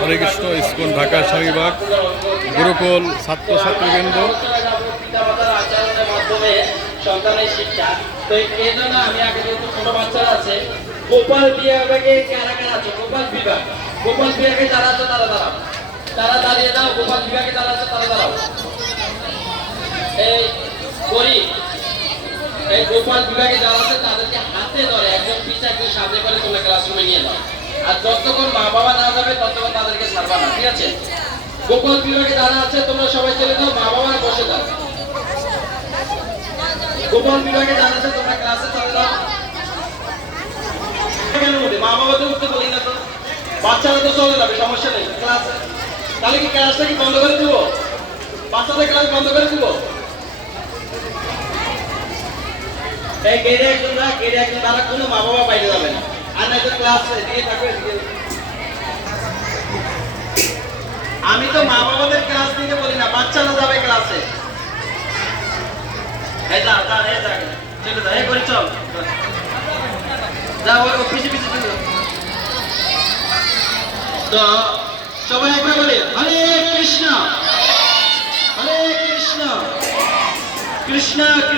হরে Krishna ISKCON Dhaka Swamibagh Gurukul ছাত্র ছাত্রীবৃন্দ পিতামাতার আচরণের মাধ্যমে সন্তানের শিক্ষা। তো এই জন্য আমি আগে যেহেতু ছোট বাচ্চারা আছে, গোপাল বিভাগে কারা কারা আছে? গোপাল বিভাগ। গোপাল বিভাগে যারা আছে তারা দাঁড়িয়ে দাও, গোপাল বিভাগে তারা এই গোপাল বিভাগে তাদেরকে হাতে ধরে একজন একজন সামনে করে তোমরা ক্লাসরুমে নিয়ে যাও। আর যতক্ষণ মা বাবা না যাবে, ততক্ষণ তাদেরকে ছাড়বা না, ঠিক আছে? গোপাল বিভাগে যারা আছে, তোমরা সবাই চলে যাও, মা বাবা বসে যাও। গোপাল বিভাগে যারা আছে, তোমরা ক্লাসে চলে যাও। বাচ্চারা তো চলে যাবে, সমস্যা নেই তাহলে কি বন্ধ করে দেবো? বাচ্চাদের ক্লাস বন্ধ করে একজন তারা কোনো মা বাবা বাইরে যাবে না। আমি তো মা বাবাদের ক্লাস নিতে বলি না, বাচ্চারা যাবে ক্লাসে সবাই একবার বলি, হরে কৃষ্ণ। হরে কৃষ্ণ। কৃষ্ণ